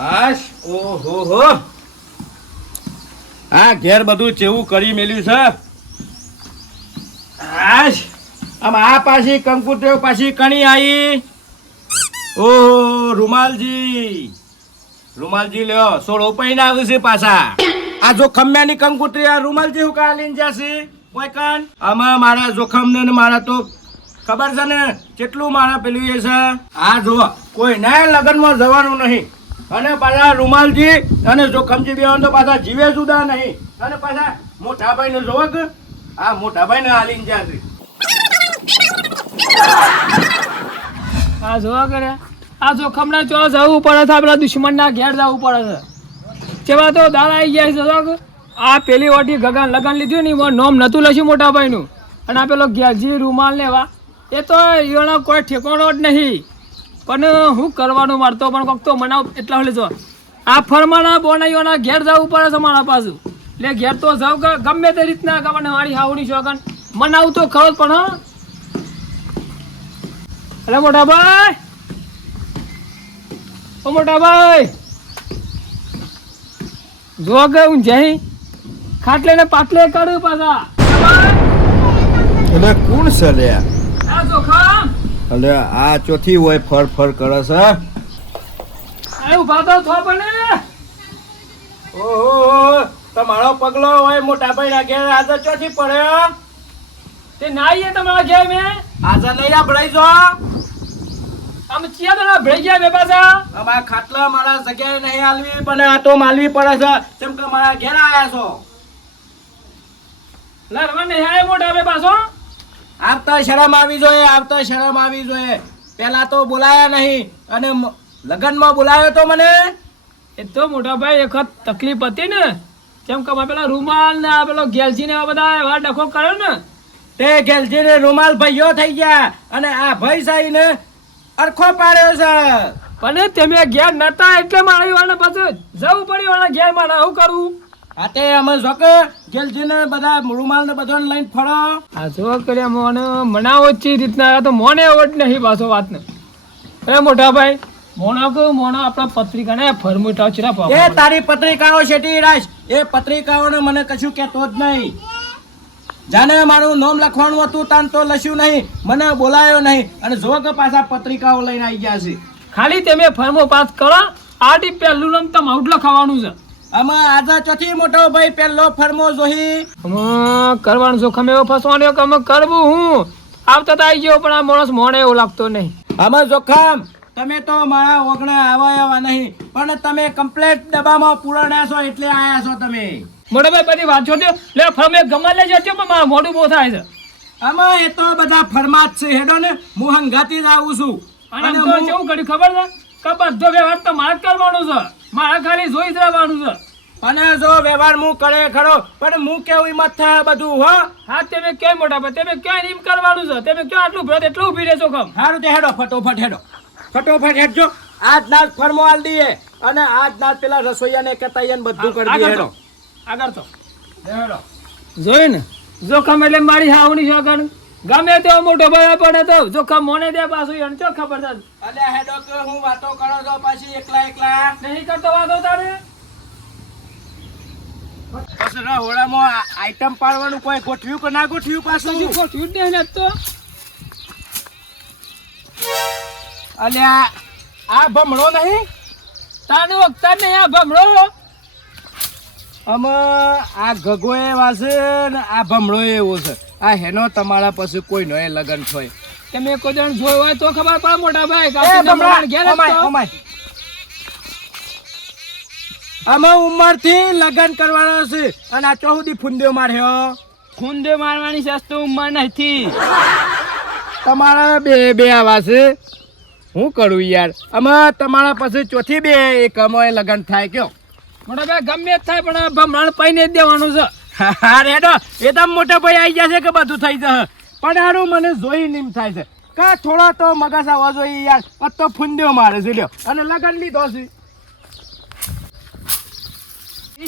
હાશ ઓહો હો આ ઘેર બધું ચેવું કરી મેલ્યું છે હાશ આમ આ પાછી કંકુતરીઓ પાછી કણી આવી ઓહો રૂમાલજી લ્યો સોળો પૈને આવે છે પાછા આ જોખમ્યાની કંકુતરી આ રૂમાલજી હું કા લઈને જાશે કોઈ કણ આમાં મારા જોખમ ને મારા તો ખબર છે ને કેટલું મારા પેલું એ છે આ જોવા કોઈ ના લગ્નમાં જવાનું નહીં અને પાછા રૂમાલજી અને જોખમજી બે તો પાછા જીવે જુદા નહીં અને પાછા મોટા ભાઈ ને જોવો કે આ મોટા ભાઈ ને હાલીને જાશે આ જોવા કર્યા આ જોખમના ચો જવું પડે છે પેલા દુશ્મનના ઘેર જવું પડે છે જેવા તો દાડા આવી ગયા છે આ પેલી ઓટી ગગન લગન લીધું ને એમાં નોમ નતું લખ્યું મોટા ભાઈનું અને આ પેલો ઘેરજી રૂમાલ ને એવા એ તો એનો કોઈ ઠેકાણો જ નહીં પણ હું કરવાનું મારતો પણ કોક તો મનાવ એટલા હલે જો આ ફરમાના બોનાઈઓના ઘેર જવું પડે છે મારા પાછું એટલે ઘેર તો જાવ કે ગમે તે રીતના ગમે મારી હાવડી શોખન મનાવું તો ખરો પણ હા અરે મોટા ભાઈ ઓ મોટા ભાઈ જો કે હું જઈ ખાટલે ને પાટલે કાઢું પાછા એટલે કોણ છે લે આ જોખમ એટલે આ ચોથી હોય ફર ફર કરે છે અરે ઉભા તો થો પણ ઓહો તમારો પગલો હોય મોટા ભાઈ ના ઘેર આજે ચોથી પડ્યો તે નાઈએ તમારા ઘેર મેં આજે નહીં આપડાઈ જો આમ ચિયા તો ભળી ગયા બે પાછા અમારા ખાટલા મારા જગ્યાએ નહીં આલવી પણ આ તો માલવી પડે છે જેમ કે મારા ઘેર આયા છો લરવા નહીં આય મોટા બે પાછો આવતા શરમ આવી જોઈએ પેલા તો બોલાયા નહીં અને લગનમાં બોલાયો તો મને એ તો મોટા ભાઈ એક વખત તકલીફ હતી ને કેમ કે પેલા રૂમાલ ને આ પેલો ગેલજી ને બધા એવા ડખો કર્યો ને તે ગેલજી ને રૂમાલ ભાઈઓ થઈ ગયા અને આ ભાઈ સાઈ ને અરખો પાડ્યો છે પણ તમે ઘેર નતા એટલે મારી વાળા પાછું જવું પડ્યું વાળા ઘેર મારે શું કરવું આતે અમે જોકે ગેલજી ને બધા રૂમાલ ને બધાને લઈને ફળો આ જો કર્યા મોને મનાવો છે રીતના તો મોને ઓટ નહીં પાછો વાત ને અરે મોટા ભાઈ મોણો આપણા પત્રિકા ને ફરમુટા ચીરા એ તારી પત્રિકાઓ શેટી રાશ એ પત્રિકાઓને મને કશું કહેતો જ નહીં જાને મારું નામ લખવાનું હતું તાન તો લખ્યું નહીં મને બોલાયો નહીં અને જો કે પાછા પત્રિકાઓ લઈને આવી ગયા છે ખાલી તમે ફરમો પાસ કરો આટી પહેલું નામ તમારું લખાવાનું છે આમાં આજે ચોથી મોટો ભાઈ પહેલો ફરમો જોહી કરવાનું જોખમ એવો ફસવાનો કે અમે કરવું હું આવતા તો આવી ગયો પણ આ માણસ મોણે એવો લાગતો નહીં આમાં જોખમ તમે તો મારા ઓગણા આવા નહીં પણ તમે કમ્પ્લેટ ડબ્બામાં પૂરણ્યા છો એટલે આયા છો તમે મોટા ભાઈ બધી વાત છોડ્યો લે ફરમે ગમા લઈ જજો પણ મારું મોઢું બહુ થાય છે આમાં એ તો બધા ફરમાત છે હેડો ને હું હંગાતી જ આવું છું અને તો કેવું કર્યું ખબર છે કે બધો વ્યવહાર તો મારે જ કરવાનો છે મારે ખાલી જોઈ જ રહેવાનું છે અને જો વ્યવહાર હું કરે ખરો પણ હું કેવું મત થાય બધું હો હા તમે કેમ મોટા ભાઈ તમે ક્યાં એમ કરવાનું છે તમે ક્યાં આટલું ભરત એટલું ઉભી રહેશો કમ સારું તે હેડો ફટોફટ હેડજો આજ ના ફરમો આલ દઈએ અને આજ ના પેલા રસોઈયાને કતાઈને બધું કરી દઈએ હેડો આગળ તો હેડો જોઈ ને જોખમ એટલે મારી હાવણી શોખન ગમે તેવો મોટો ભાઈ પડે તો જોખમ મોને દે પાછું એને ચો ખબર છે અલે હેડો કે હું વાતો કરો છો પાછી એકલા નહીં કરતો વાતો તારે બસ હોળામાં આઈટમ પાડવાનું કોઈ ગોઠવ્યું કે ના ગોઠવ્યું પાછું ગોઠવ્યું જ નહીં તો અલ્યા આ ભમણો નહીં તાનો વખતા નહીં આ ભમણો અમે આ ગગો એવા છે ને આ ભમણો એવો છે આ હેનો તમારા પછી કોઈ નો લગન થાય તમે કોઈ જણ જોયો હોય તો ખબર પડે મોટા ભાઈ અમે ઉંમર થી લગન કરવાનો છે અને આ ચૌદી ફૂંદ્યો માર્યો ફૂંદે મારવાની સસ્તો ઉંમર નથી તમારા બે આવા છે હું કરું યાર અમે તમારા પાસે ચોથી બે એક અમે લગન થાય કયો મોટા ભાઈ ગમે જ થાય પણ ભમરાણ પૈને જ દેવાનું છે હા રેડો એ તો મોટા ભાઈ આવી જશે કે બધું થઈ જશે પણ હારું મને જોઈ નીમ થાય છે કા થોડો તો મગજ આવવા જોઈએ યાર તો ફૂંદ્યો મારે છે લ્યો અને લગન લીધો છે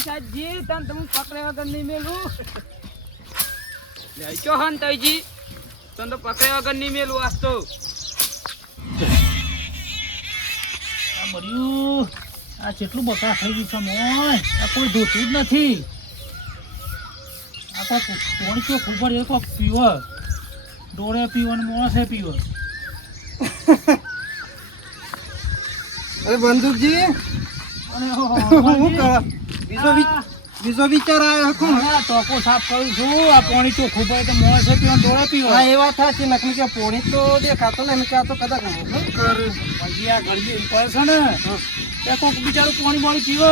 સાજી તન તમે પકડે વગર નહીં મેલું લેચો હન તઈજી તન તો પકડે વગર નહીં મેલું આસ્તો આ આ કેટલું બકા થઈ ગયું છે મોય આ કોઈ ધોતું જ નથી આ કોક કોણ તો ખબર એ કોક પીવો ડોળે પીવાનું મોણસે પીવો અરે બંદૂકજી અને હું કરો બીજો વિચાર આવ્યો કોણ ટોકો સાફ કરું છું આ પાણી ચોખ્ખું પડે તો મોણસે પીવાનું ડોળે પીવો હા એ વાત સાચી નકલી કે પોણી તો દેખાતો ને એમ કે આ તો કદાચ હું કરું પછી આ ગરમી પડે છે ને એ કોક બિચારું પાણી બોળી પીવો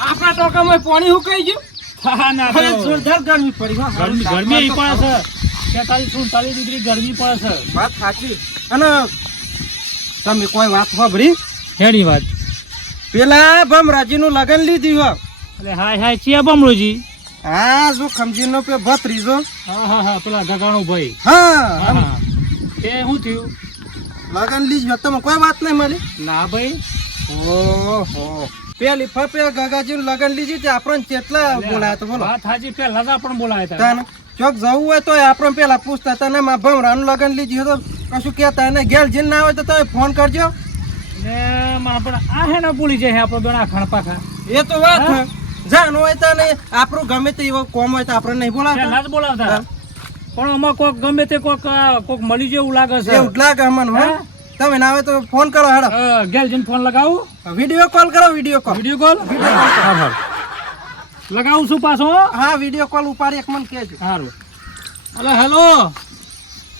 આપણા ટોકામાં પાણી હુકાઈ ગયું હા ના હવે જોરદાર ગરમી પડી હો. ગરમી પડે છે 43-47 ડિગ્રી ગરમી પડે છે વાત સાચી અને તમે કોઈ વાત સાંભળી હેડી વાત પેલા ભમરાજીનું લગન લીધું હો એટલે હાય હાય ચિયા બમરોજી હા જો ખમજીનો પે ભત્રીજો હા પેલા ગગાણો ભાઈ હા તે શું થયું લગન લીધું તમે કોઈ વાત નહીં મળી ના ભાઈ ઓહો પેલી ફપે ગગાજીનું લગન લીધું તે આપણને કેટલા બોલાયા તો બોલો વાત હાજી પેલા જ આપણને બોલાયા હતા તાને ચોક જવું હોય તો આપણને પેલા પૂછતા હતા ને માં ભમરાનું લગન લીધું તો કશું કહેતા ને ઘેર જઈને ના હોય તો તમે ફોન કરજો ને મારા પણ આ હે ને ભૂલી જાય આપણે બેન આ ખણ પાખા એ તો વાત છે જાણ હોય તો ને આપણું ગમે તે એવો કોમ હોય તો આપણે નહીં પેલા બોલાવતા જ બોલાવતા પણ આમાં કોક ગમે તે કોક મળી જેવું લાગે છે એવું જ લાગે અમને હો તમે ના આવે તો ફોન કરો હેડો ઘેર જઈને ફોન લગાવું વિડીયો કોલ કરો વિડીયો કોલ વિડીયો કોલ લગાવું છું પાછો હા વિડીયો કોલ ઉપાડી એક મને કહેજો સારું અલે હેલો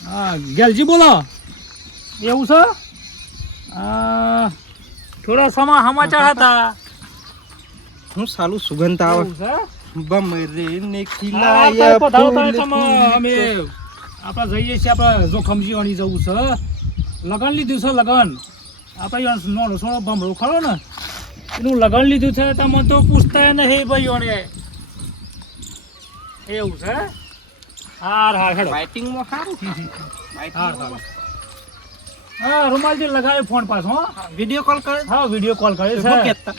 હા ગેલજી બોલો એવું છે થોડા સમાચાર હતા હું સાલું સુગંધ આવે એવું છે બમરે ને હા, ખીલાયા પધારો ફૂલ તમે ફૂલ અમે આપણે જઈએ છીએ આપણે જોખમજી વાણી જવું છે લગન લીધું છે લગન આપણે નોનો સોનો ભમરો ખરો ને એનું લગન લીધું છે તમે તો પૂછતા નહીં ભાઈઓને એવું છે હાર હેડો લાઇટિંગમાં સારું હાર હા રૂમાલજી લગાવ્યો ફોન પાછો હો વિડીયો કોલ કરે હા વિડીયો કોલ કર્યો શું છે કહેતા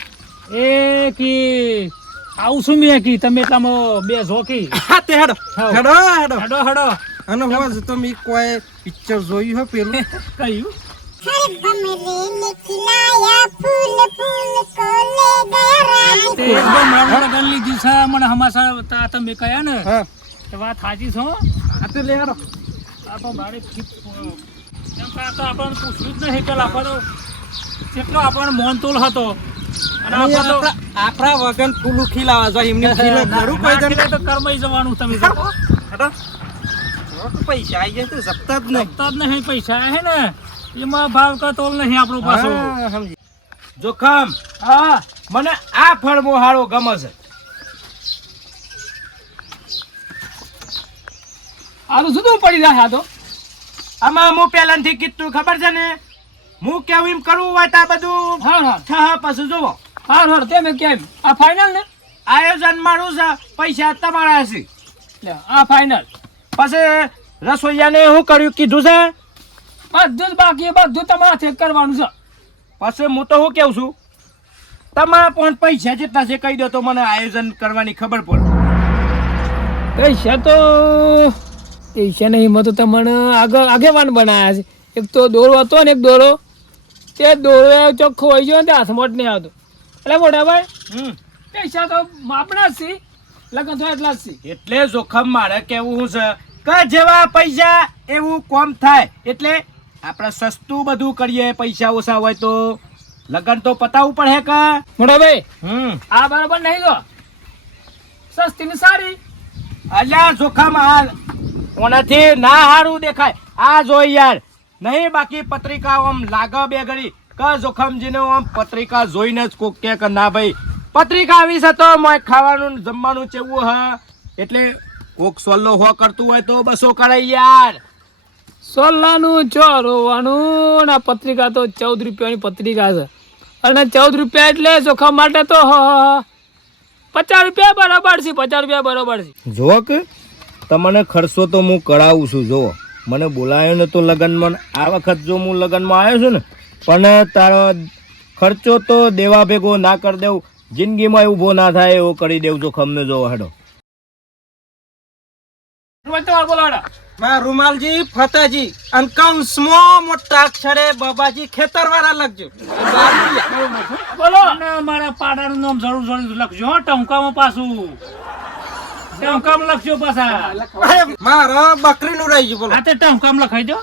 એ કી આવું છું મેં કી તમે એટલામાં બે જોકી હા તે હેડો હા. હેડો હેડો હડો હડો અને હોજ તમે કોઈ પિક્ચર જોયું હો પેલું કયું हर बमरे ने खिलाया फूल फूल को ले गया रानी તે એકદમ મારું લગન લીધું છે મને હમાસા તમે કયા ને હા તે વાત સાચી છો આ તો લે હેડો આ તો મારે એમ કે આ તો આપણને પૂછ્યું જ નહીં પેલા આપણો કેટલો આપણને મોનતોલ હતો અને આપણે તો આપણા વગન ફૂલું ખીલાવા જો એમને ખીલો ખરું કોઈ જણ ના તો કરમાઈ જવાનું તમે તો હેડો પૈસા આવી જાય તો જપતા જ નહીં તો જ નહીં પૈસા હે ને એમાં ભાવ કા તોલ નહીં આપણો પાછો હા, સમજી જોખમ હા મને આ ફળ મોહાળો ગમે છે આ તો જુદું પડી જાય આ તો આમાં હું પહેલાથી કીધું ખબર છે ને હું કેવું એમ કરવું હોય તો આ બધું હા હા થા પછી જોવો હા હા તમે કેમ આ ફાઇનલ ને આયોજન મારું છે પૈસા તમારા હશે લે, આ ફાઇનલ પછી રસોઈયાને શું કર્યું કીધું છે બધું જ બાકી બધું તમારે હાથે જ કરવાનું છે પછી હું તો શું કેવું છું તમારા પણ પૈસા જેટલા છે કહી દો તો મને આયોજન કરવાની ખબર પડે પૈસા તો પૈસા નહીં એમાં તો તમને આગેવાન બનાવ્યા છે એક તો દોરો હતો ને એક દોરો તે દોરો ચોખ્ખો હોય ગયો ને તે હાથમાં જ નહીં આવતો એટલે મોટા ભાઈ પૈસા તો આપણા જ છે લગન તો એટલા જ છે એટલે જોખમ મારે કેવું છે કે જેવા પૈસા એવું કોમ થાય એટલે આપણે સસ્તું બધું કરીએ પૈસા ઓછા હોય તો લગન તો પતાવવું પડે કે મોટા ભાઈ આ બરાબર નહીં તો સસ્તી ને સારી અલ્યા જોખમ હાલ ઓનાથી ના હારું દેખાય આ જોઈ યાર નહીં બાકી પત્રિકા આમ લાગે બે ઘડી કે જોખમજીને આમ પત્રિકા જોઈને જ કોક કે ના ભાઈ પત્રિકા આવી છે તો મોય ખાવાનું ને જમવાનું ચેવું હ એટલે કોક સોલ્લો હો કરતું હોય તો બસો કરાય યાર સોલાનું ચોરવાનું ને આ પત્રિકા તો 14 રૂપિયાની પત્રિકા છે અને 14 રૂપિયા એટલે ચોખા માટે તો 50 રૂપિયા બરાબર છે 50 રૂપિયા બરાબર છે જો કે તમને ખર્ચો તો હું કરાવું છું જો મને બોલાયો ને તો લગનમાં આ વખત જો હું લગનમાં આવ્યો છું ને પણ તારો ખર્ચો તો દેવા ભેગો ના કરી દેવું જિંદગીમાં ઊભો ના થાય એવો કરી દેવું જોખમને જો હેડો માં રૂમાલજી ફતાજી અને કૌંસમાં મોટા અક્ષરે બાબાજી ખેતર વાળા લખજો બોલો મારા પાડાનું નામ જરૂર લખજો હો, ટંકામાં પાછું ટંકામાં લખજો પાછા. મારા બકરીનું રહી ગયું બોલો. હા તે ટંકામાં લખાઈ દો.